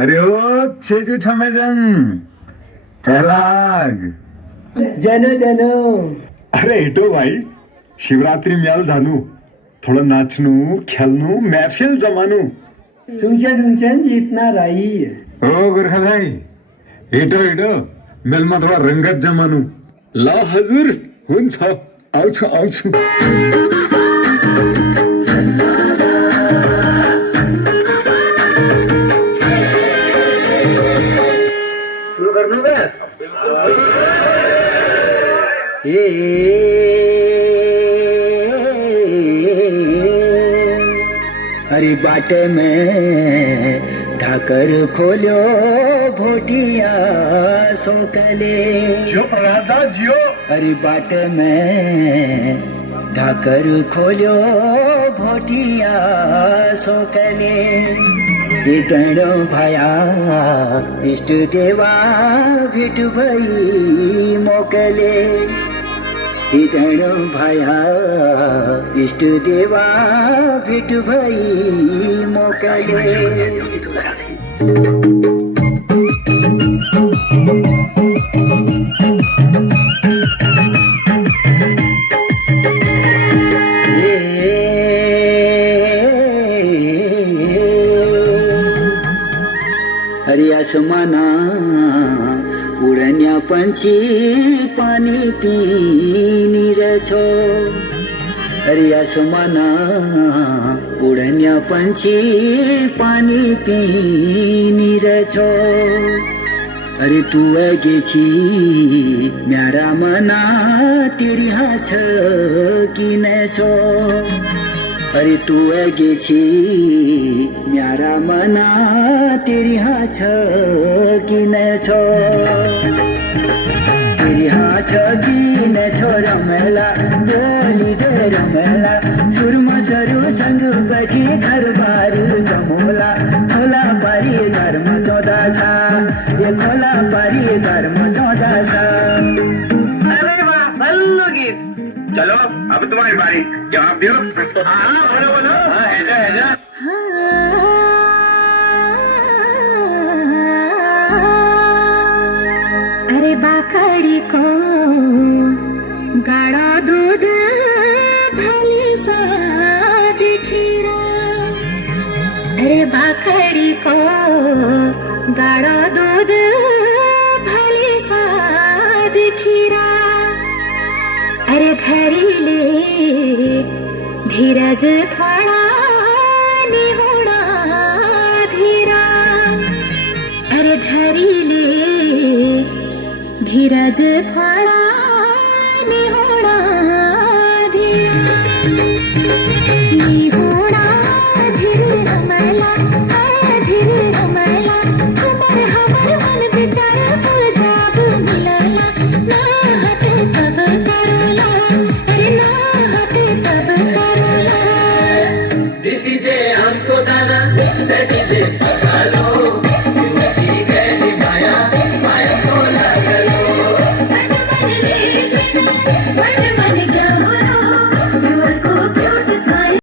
अरे ओ छेजू छमेजन ठहलाग जनो जनो अरे हेटो भाई शिवरात्रि म्याल जानु थोड़ा नाच्नु खेल्नु महफिल जमानु फंक्शन जितना रही ओ गोर्खा भाइ हेटो हेटो मेलमा थोड़ा रंगत जमानु ल हजुर हुन्छ आउँछु आउँछु शुरू कर दूं मैं हरी बाटे में ढाकर खोलो भोटिया सोकले जियो प्रहलादा जियो हरी बाटे में ढाकर खोलो भोटिया सोकले गणो भया इष्ट देवा भेट भई मोकले गणो भया इष्ट देवा भेट भई मोकले हरी आसमाना उड़न्या पंछी पानी पीनी रछो हरी आसमाना उड़न्या पंछी पानी पीनी रछो अरे तू गेची म्यारा मना तेरी हाछ किन छो अरे तू गेची म्यारा मना तेरी हाछ किन छो तेरी हाछ किन छो रमेला बोली दे रमेला सुरमा सरू संग बजी घर बार जमोला खोला पारी धर्म चौदा सा ये खोला पारी धर्म चौदा सा अरे वाह बल्लो गीत चलो अब तुम्हारी बारी जवाब दो हाँ बोलो बोलो ऐसा ऐसा अरे बाकड़ी को गाढ़ा दूध भली सा दिखीरा अरे बाकड़ी को गाढ़ा दूध भली सा दिखीरा अरे धरी ले धीरज थोड़ा निहोड़ा धीरा अरे धरी ले धीरज थोड़ा निहोड़ा धीरा निहोड़ा धीर रमला धीर रमला हमर हमर मन विचार फूल जाब मिलला ना हते तब करोला अरे ना हते तब करोला दिस इज हमको दाना दैट इज पकालो युवती के निभाया माया को लागलो बट मन रे बट मन गहरो युवर को क्यूट स्माइल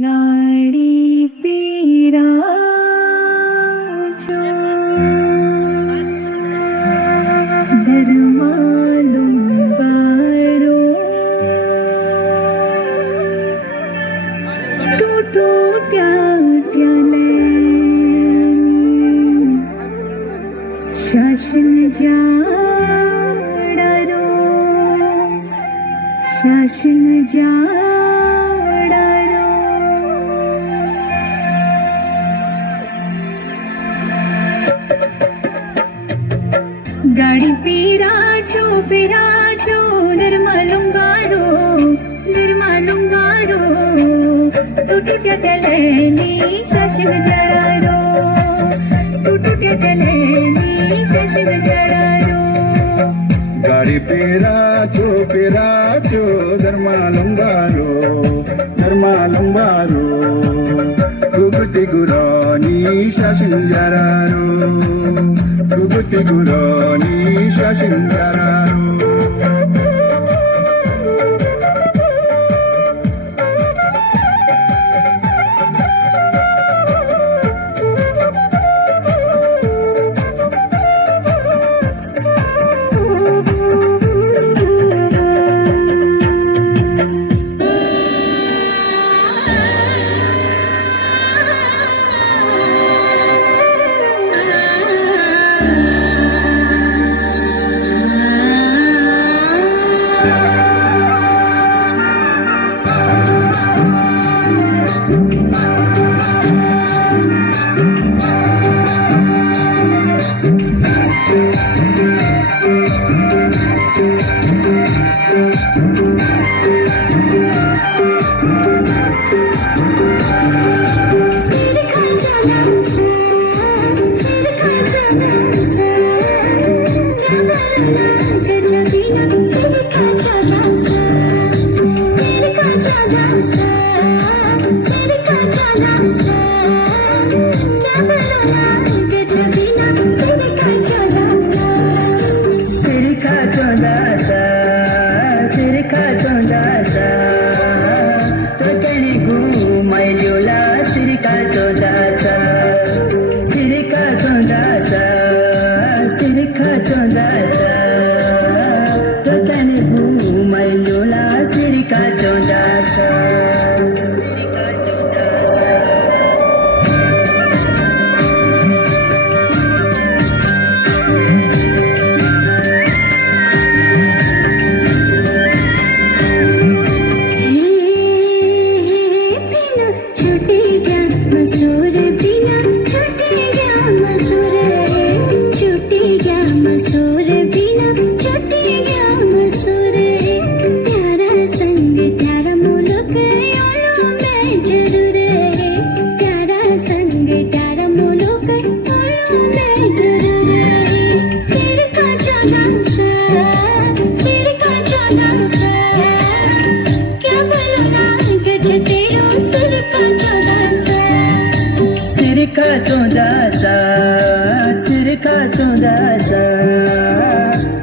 गाड़ी पेरा जो दरमा लुंगारो टूटो क्या क्या शासन जाड़ारो शासन जाड़ारो गाड़ी पेराचो निर्मा लुंगारो टूटू क्या टलेनी शासन जाड़ारो टूटू क्या टलेनी शासन जाड़ारो गाड़ी पेराचो धर्मा लुंगारो गुगुटी गुरानी शासन जारारो गुगुटी गुरानी शासन जारारो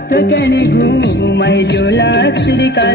तो कहने घूमाई जोला सिर का